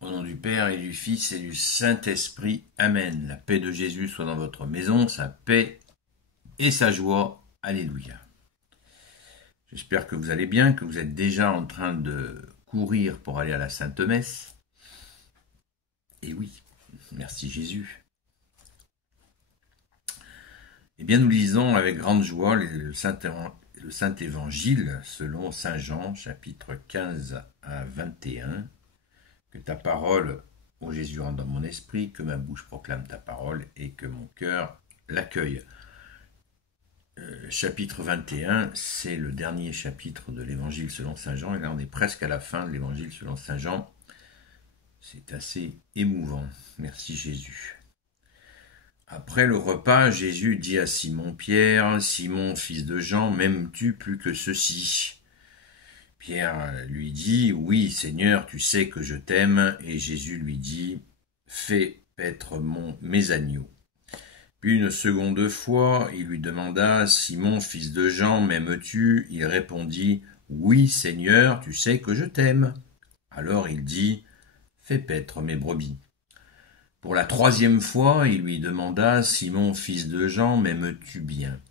Au nom du Père et du Fils et du Saint-Esprit. Amen. La paix de Jésus soit dans votre maison, sa paix et sa joie. Alléluia. J'espère que vous allez bien, que vous êtes déjà en train de courir pour aller à la Sainte Messe. Et oui, merci Jésus. Eh bien, nous lisons avec grande joie le Saint Évangile selon Saint Jean, chapitre 15 à 21. Que ta parole, ô Jésus, rentre dans mon esprit, que ma bouche proclame ta parole et que mon cœur l'accueille. Chapitre 21, c'est le dernier chapitre de l'Évangile selon Saint Jean, et là on est presque à la fin de l'Évangile selon Saint Jean. C'est assez émouvant. Merci Jésus. Après le repas, Jésus dit à Simon-Pierre, « Simon, fils de Jean, m'aimes-tu plus que ceci ?» Pierre lui dit, « Oui, Seigneur, tu sais que je t'aime. » Et Jésus lui dit, « Fais paître mes agneaux. » Puis une seconde fois, il lui demanda, « Simon, fils de Jean, m'aimes-tu » Il répondit, « Oui, Seigneur, tu sais que je t'aime. » Alors il dit, « Fais paître mes brebis. » Pour la troisième fois, il lui demanda, « Simon, fils de Jean, m'aimes-tu bien »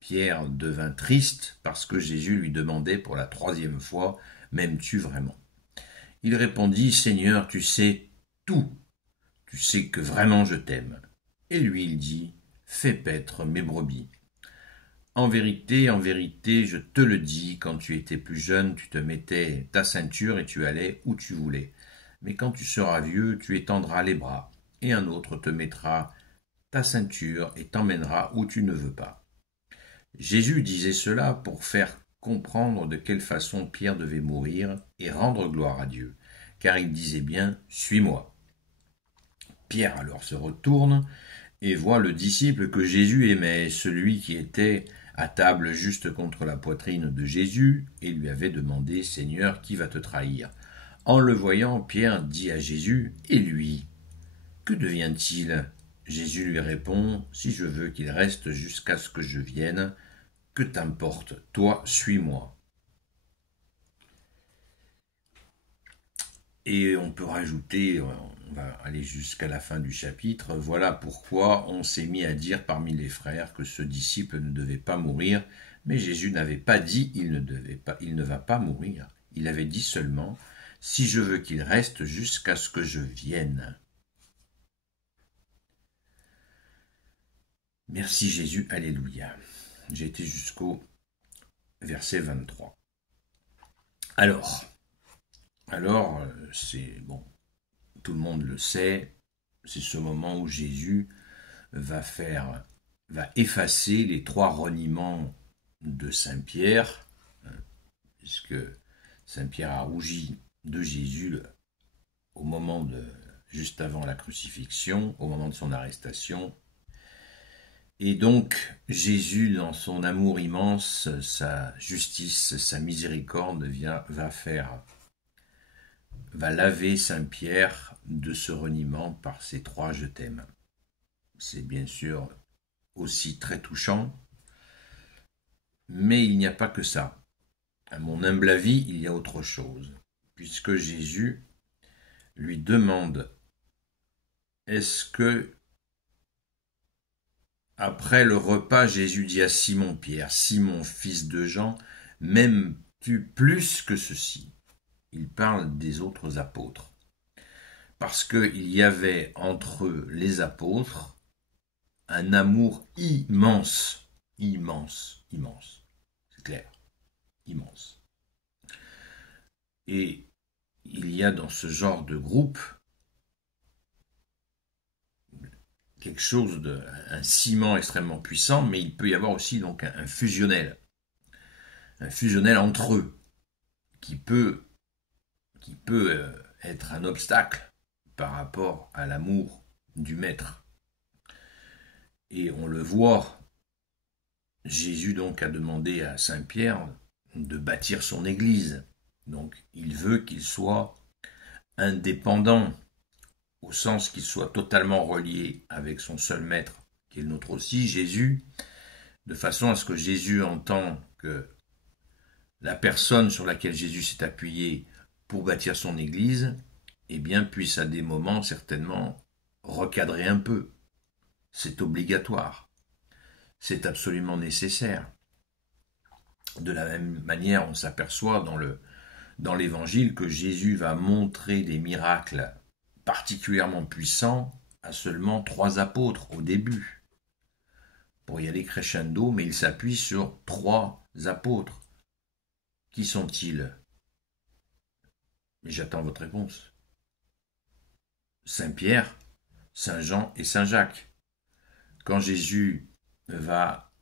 Pierre devint triste parce que Jésus lui demandait pour la troisième fois, « M'aimes-tu vraiment » Il répondit, « Seigneur, tu sais tout, tu sais que vraiment je t'aime. » Et lui il dit, « Fais paître mes brebis. En vérité, je te le dis, quand tu étais plus jeune, tu te mettais ta ceinture et tu allais où tu voulais. Mais quand tu seras vieux, tu étendras les bras, et un autre te mettra ta ceinture et t'emmènera où tu ne veux pas. » Jésus disait cela pour faire comprendre de quelle façon Pierre devait mourir et rendre gloire à Dieu, car il disait bien « Suis-moi ». Pierre alors se retourne et voit le disciple que Jésus aimait, celui qui était à table juste contre la poitrine de Jésus, et lui avait demandé « Seigneur, qui va te trahir ?» En le voyant, Pierre dit à Jésus « Et lui, que devient-il » Jésus lui répond « Si je veux qu'il reste jusqu'à ce que je vienne, que t'importe, toi, suis-moi. » Et on peut rajouter, on va aller jusqu'à la fin du chapitre, voilà pourquoi on s'est mis à dire parmi les frères que ce disciple ne devait pas mourir, mais Jésus n'avait pas dit il ne va pas mourir. Il avait dit seulement, si je veux qu'il reste jusqu'à ce que je vienne. Merci Jésus, alléluia. J'ai été jusqu'au verset 23. Alors, c'est bon, tout le monde le sait, c'est ce moment où Jésus va effacer les 3 reniements de Saint Pierre, puisque Saint Pierre a rougi de Jésus au moment juste avant la crucifixion, au moment de son arrestation. Et donc, Jésus, dans son amour immense, sa justice, sa miséricorde, va laver Saint Pierre de ce reniement par ces 3 « je t'aime ». C'est bien sûr aussi très touchant, mais il n'y a pas que ça. À mon humble avis, il y a autre chose, puisque Jésus lui demande, est-ce que après le repas, Jésus dit à Simon-Pierre, « Simon, fils de Jean, m'aimes-tu plus que ceci ?» Il parle des autres apôtres. Parce qu'il y avait entre eux, les apôtres, un amour immense. Immense, immense. C'est clair. Immense. Et il y a dans ce genre de groupe quelque chose un ciment extrêmement puissant, mais il peut y avoir aussi donc un fusionnel entre eux, qui peut être un obstacle par rapport à l'amour du Maître. Et on le voit, Jésus donc a demandé à Saint Pierre de bâtir son église. Donc il veut qu'il soit indépendant, au sens qu'il soit totalement relié avec son seul Maître, qui est le nôtre aussi, Jésus, de façon à ce que Jésus entend que la personne sur laquelle Jésus s'est appuyé pour bâtir son église eh bien, puisse à des moments certainement recadrer un peu. C'est obligatoire. C'est absolument nécessaire. De la même manière, on s'aperçoit dans l'Évangile que Jésus va montrer des miracles particulièrement puissants à seulement 3 apôtres au début, pour y aller crescendo, mais il s'appuie sur 3 apôtres. Qui sont-ils? J'attends votre réponse. Saint Pierre, Saint Jean et Saint Jacques. Quand Jésus va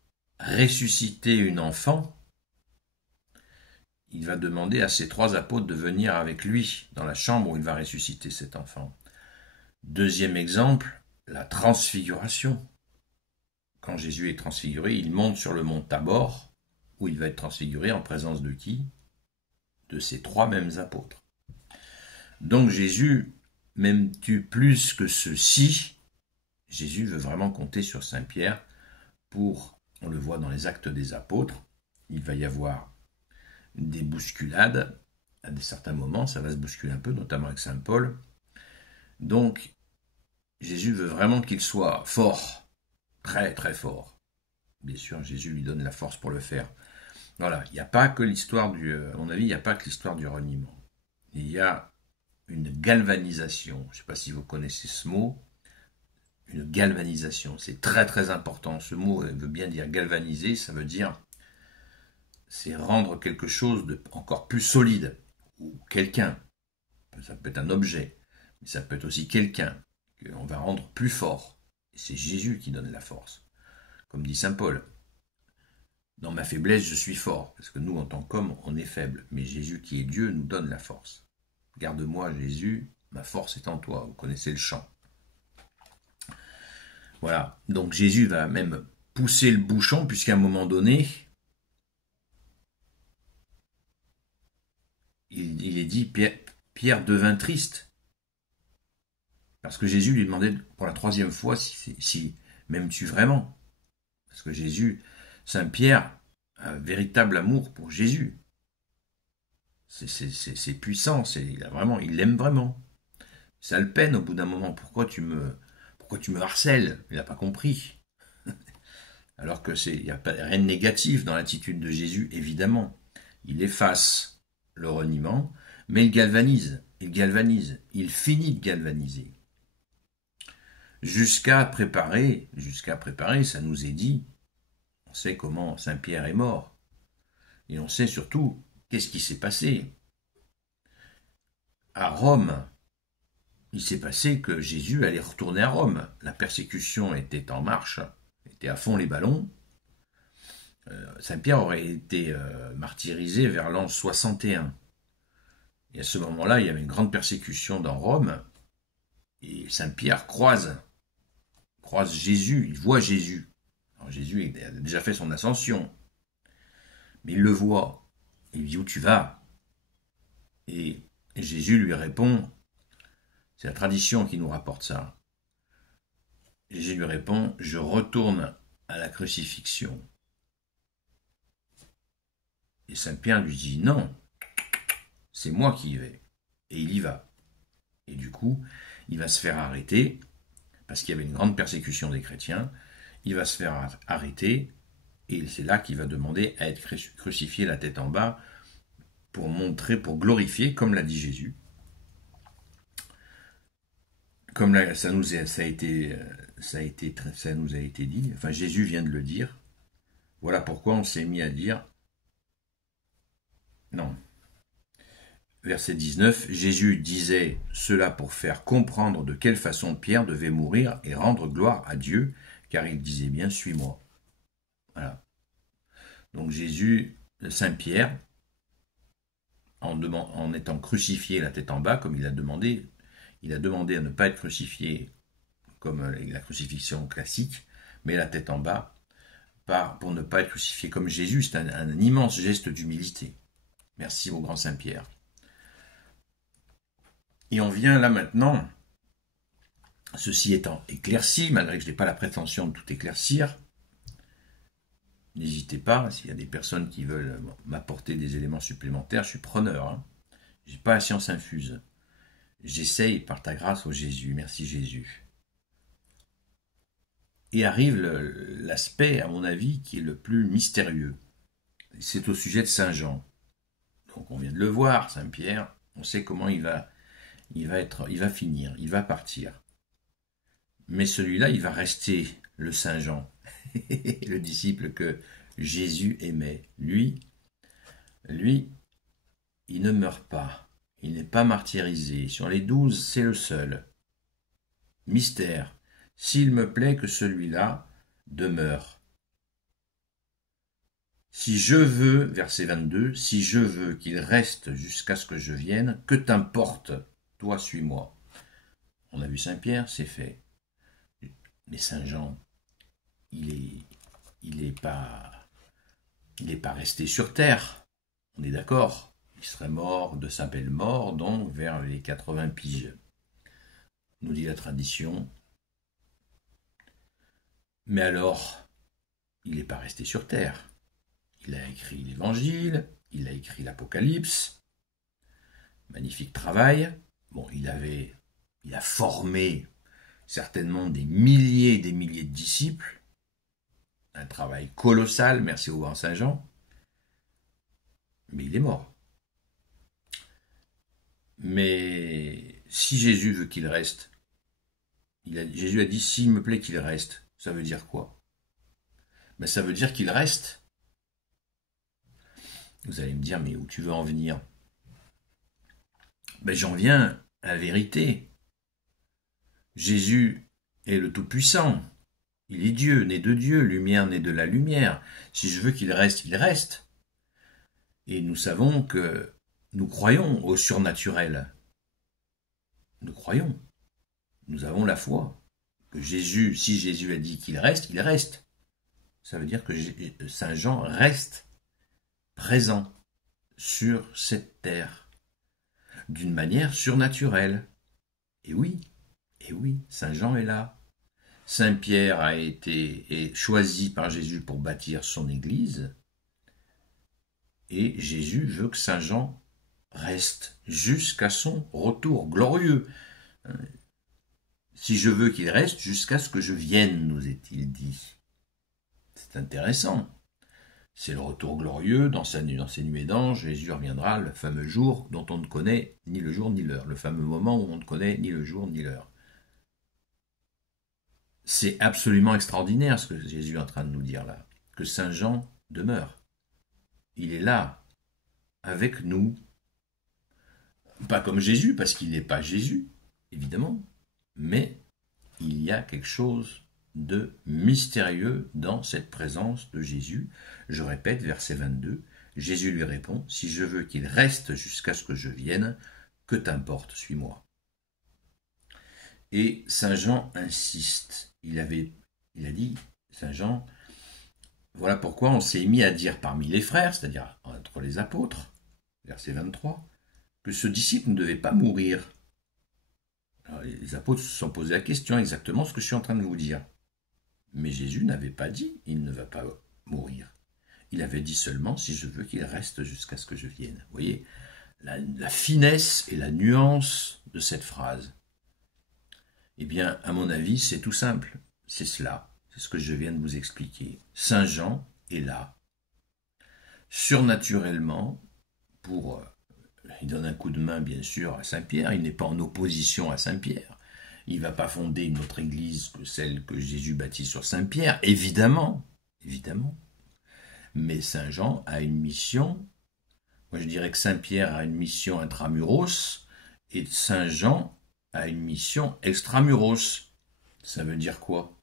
ressusciter une enfant, il va demander à ces 3 apôtres de venir avec lui dans la chambre où il va ressusciter cet enfant. Deuxième exemple, la transfiguration. Quand Jésus est transfiguré, il monte sur le mont Tabor, où il va être transfiguré en présence de qui? De ces 3 mêmes apôtres. Donc Jésus, m'aimes-tu plus que ceci? Jésus veut vraiment compter sur Saint Pierre pour, on le voit dans les Actes des Apôtres, il va y avoir des bousculades, à certains moments, ça va se bousculer un peu, notamment avec Saint Paul. Donc, Jésus veut vraiment qu'il soit fort, très très fort. Bien sûr, Jésus lui donne la force pour le faire. Voilà, il n'y a pas que l'histoire à mon avis, il n'y a pas que l'histoire du reniement. Il y a une galvanisation, je ne sais pas si vous connaissez ce mot, une galvanisation, c'est très très important. Ce mot veut bien dire galvaniser, ça veut dire c'est rendre quelque chose de encore plus solide, ou quelqu'un, ça peut être un objet, mais ça peut être aussi quelqu'un, qu'on va rendre plus fort. Et c'est Jésus qui donne la force. Comme dit Saint Paul, dans ma faiblesse je suis fort, parce que nous en tant qu'hommes on est faible, mais Jésus qui est Dieu nous donne la force. Garde-moi Jésus, ma force est en toi, vous connaissez le chant. Voilà, donc Jésus va même pousser le bouchon, puisqu'à un moment donné, il est dit, Pierre devint triste. Parce que Jésus lui demandait pour la 3e fois si m'aimes-tu vraiment? Parce que Jésus, Saint Pierre, a un véritable amour pour Jésus. C'est puissant, il l'aime vraiment. Ça le peine au bout d'un moment. Pourquoi tu me harcèles? Il n'a pas compris. Alors que il n'y a pas rien de négatif dans l'attitude de Jésus, évidemment. Il efface le reniement, mais il galvanise, il finit de galvaniser. Jusqu'à préparer, ça nous est dit, on sait comment Saint Pierre est mort, et on sait surtout qu'est-ce qui s'est passé. À Rome, il s'est passé que Jésus allait retourner à Rome. La persécution était en marche, était à fond les ballons. Saint Pierre aurait été martyrisé vers l'an 61. Et à ce moment-là, il y avait une grande persécution dans Rome, et Saint Pierre croise Jésus, il voit Jésus. Alors Jésus a déjà fait son ascension, mais il le voit. Il lui dit, où tu vas? Et Jésus lui répond, c'est la tradition qui nous rapporte ça. Jésus lui répond, je retourne à la crucifixion. Et Saint Pierre lui dit, non, c'est moi qui y vais. Et il y va. Et du coup, il va se faire arrêter, parce qu'il y avait une grande persécution des chrétiens. Il va se faire arrêter, et c'est là qu'il va demander à être crucifié la tête en bas, pour montrer, pour glorifier, comme l'a dit Jésus. Comme ça nous a été dit, enfin Jésus vient de le dire. Voilà pourquoi on s'est mis à dire, non, verset 19, Jésus disait cela pour faire comprendre de quelle façon Pierre devait mourir et rendre gloire à Dieu, car il disait bien, suis-moi. Voilà. Donc Jésus, Saint Pierre, en étant crucifié la tête en bas, comme il a demandé à ne pas être crucifié comme la crucifixion classique, mais la tête en bas, pour ne pas être crucifié comme Jésus. C'est un immense geste d'humilité. Merci mon grand Saint Pierre. Et on vient là maintenant, ceci étant éclairci, malgré que je n'ai pas la prétention de tout éclaircir, n'hésitez pas, s'il y a des personnes qui veulent m'apporter des éléments supplémentaires, je suis preneur. Je n'ai pas la science infuse. J'essaye par ta grâce, ô Jésus. Merci Jésus. Et arrive l'aspect, à mon avis, qui est le plus mystérieux. C'est au sujet de Saint Jean. Donc on vient de le voir, Saint Pierre, on sait comment il va finir, il va partir. Mais celui-là, il va rester le Saint Jean, le disciple que Jésus aimait. Lui, il ne meurt pas, il n'est pas martyrisé. Sur les 12, c'est le seul. Mystère, s'il me plaît que celui-là demeure. Si je veux, verset 22, si je veux qu'il reste jusqu'à ce que je vienne, que t'importe, toi suis-moi. On a vu Saint-Pierre, c'est fait. Mais Saint-Jean, il est pas resté sur terre. On est d'accord. Il serait mort de sa belle mort, donc vers les 80 piges. Nous dit la tradition. Mais alors, il n'est pas resté sur terre. Il a écrit l'Évangile, il a écrit l'Apocalypse. Magnifique travail. Bon, il a formé certainement des milliers et des milliers de disciples. Un travail colossal, merci au grand Saint Jean. Mais il est mort. Mais si Jésus veut qu'il reste, Jésus a dit, s'il me plaît qu'il reste, ça veut dire quoi? Ben, ça veut dire qu'il reste. Vous allez me dire, mais où tu veux en venir? Ben, j'en viens à la vérité. Jésus est le Tout-Puissant. Il est Dieu, né de Dieu, lumière née de la lumière. Si je veux qu'il reste, il reste. Et nous savons que nous croyons au surnaturel. Nous croyons. Nous avons la foi. Que Jésus, si Jésus a dit qu'il reste, il reste. Ça veut dire que Saint Jean reste présent sur cette terre d'une manière surnaturelle. Et oui, Saint Jean est là. Saint Pierre a été choisi par Jésus pour bâtir son église. Et Jésus veut que Saint Jean reste jusqu'à son retour glorieux. Si je veux qu'il reste jusqu'à ce que je vienne, nous est-il dit. C'est intéressant. C'est le retour glorieux, dans ses nuées d'ange, Jésus reviendra le fameux jour dont on ne connaît ni le jour ni l'heure, le fameux moment où on ne connaît ni le jour ni l'heure. C'est absolument extraordinaire ce que Jésus est en train de nous dire là, que Saint Jean demeure. Il est là, avec nous. Pas comme Jésus, parce qu'il n'est pas Jésus, évidemment, mais il y a quelque chose de mystérieux dans cette présence de Jésus. Je répète, verset 22, Jésus lui répond, « Si je veux qu'il reste jusqu'à ce que je vienne, que t'importe, suis-moi. » Et Saint Jean insiste. Il a dit, Saint Jean, voilà pourquoi on s'est mis à dire parmi les frères, c'est-à-dire entre les apôtres, verset 23, que ce disciple ne devait pas mourir. Alors, les apôtres se sont posé la question, exactement ce que je suis en train de vous dire. Mais Jésus n'avait pas dit, il ne va pas mourir. Il avait dit seulement, si je veux qu'il reste jusqu'à ce que je vienne. Vous voyez, la finesse et la nuance de cette phrase. Eh bien, à mon avis, c'est tout simple. C'est cela. C'est ce que je viens de vous expliquer. Saint Jean est là, surnaturellement, il donne un coup de main, bien sûr, à Saint Pierre. Il n'est pas en opposition à Saint Pierre. Il ne va pas fonder une autre église que celle que Jésus bâtit sur Saint Pierre, évidemment. Mais Saint Jean a une mission. Moi, je dirais que Saint Pierre a une mission intramuros et Saint Jean a une mission extramuros. Ça veut dire quoi?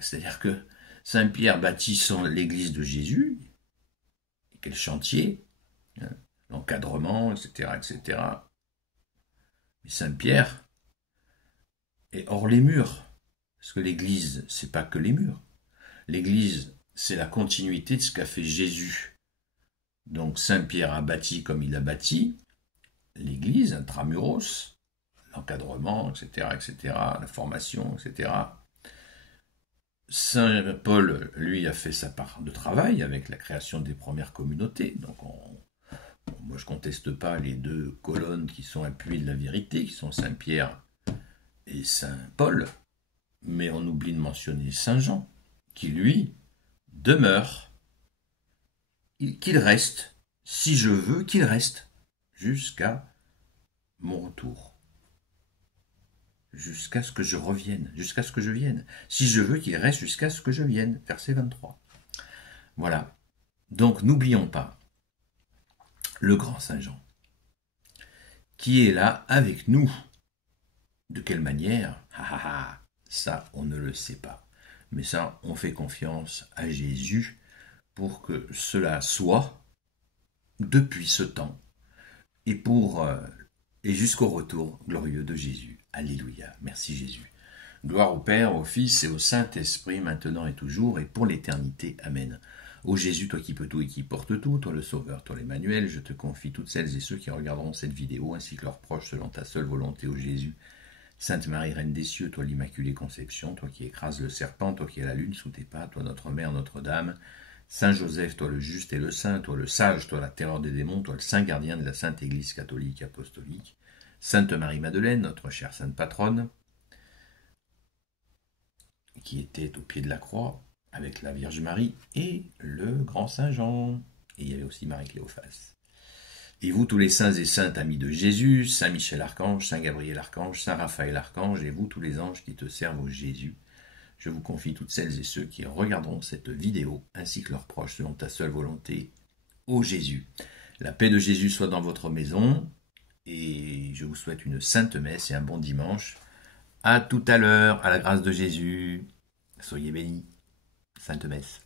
C'est-à-dire que Saint Pierre bâtit l'église de Jésus. Quel chantier, hein, l'encadrement, etc., etc. Mais Saint Pierre est hors les murs. Parce que l'église, c'est pas que les murs. L'église, c'est la continuité de ce qu'a fait Jésus. Donc Saint Pierre a bâti comme il a bâti l'église, intramuros, l'encadrement, etc., etc., la formation, etc. Saint Paul, lui, a fait sa part de travail avec la création des premières communautés. Donc Bon, moi, je ne conteste pas les deux colonnes qui sont appuyées de la vérité, qui sont Saint Pierre et Saint Paul, mais on oublie de mentionner Saint Jean, qui lui demeure, qu'il reste, si je veux qu'il reste, jusqu'à mon retour, jusqu'à ce que je revienne, jusqu'à ce que je vienne, si je veux qu'il reste jusqu'à ce que je vienne, verset 23. Voilà, donc n'oublions pas le grand Saint Jean, qui est là avec nous. De quelle manière? Ça, on ne le sait pas. Mais ça, on fait confiance à Jésus pour que cela soit depuis ce temps et et jusqu'au retour glorieux de Jésus. Alléluia. Merci Jésus. Gloire au Père, au Fils et au Saint-Esprit, maintenant et toujours, et pour l'éternité. Amen. Ô Jésus, toi qui peux tout et qui portes tout, toi le Sauveur, toi l'Emmanuel, je te confie toutes celles et ceux qui regarderont cette vidéo, ainsi que leurs proches, selon ta seule volonté, ô Jésus. Sainte Marie, Reine des cieux, toi l'Immaculée Conception, toi qui écrases le serpent, toi qui as la lune sous tes pas, toi notre Mère, Notre-Dame, Saint Joseph, toi le juste et le saint, toi le sage, toi la terreur des démons, toi le saint gardien de la Sainte Église catholique et apostolique, Sainte Marie-Madeleine, notre chère Sainte Patronne, qui était au pied de la croix, avec la Vierge Marie et le grand Saint Jean. Et il y avait aussi Marie Cléophas. Et vous, tous les saints et saintes amis de Jésus, Saint Michel Archange, Saint Gabriel Archange, Saint Raphaël Archange, et vous, tous les anges qui te servent au Jésus, je vous confie toutes celles et ceux qui regarderont cette vidéo, ainsi que leurs proches, selon ta seule volonté, ô Jésus. La paix de Jésus soit dans votre maison, et je vous souhaite une sainte messe et un bon dimanche. À tout à l'heure, à la grâce de Jésus. Soyez bénis. Sainte messe.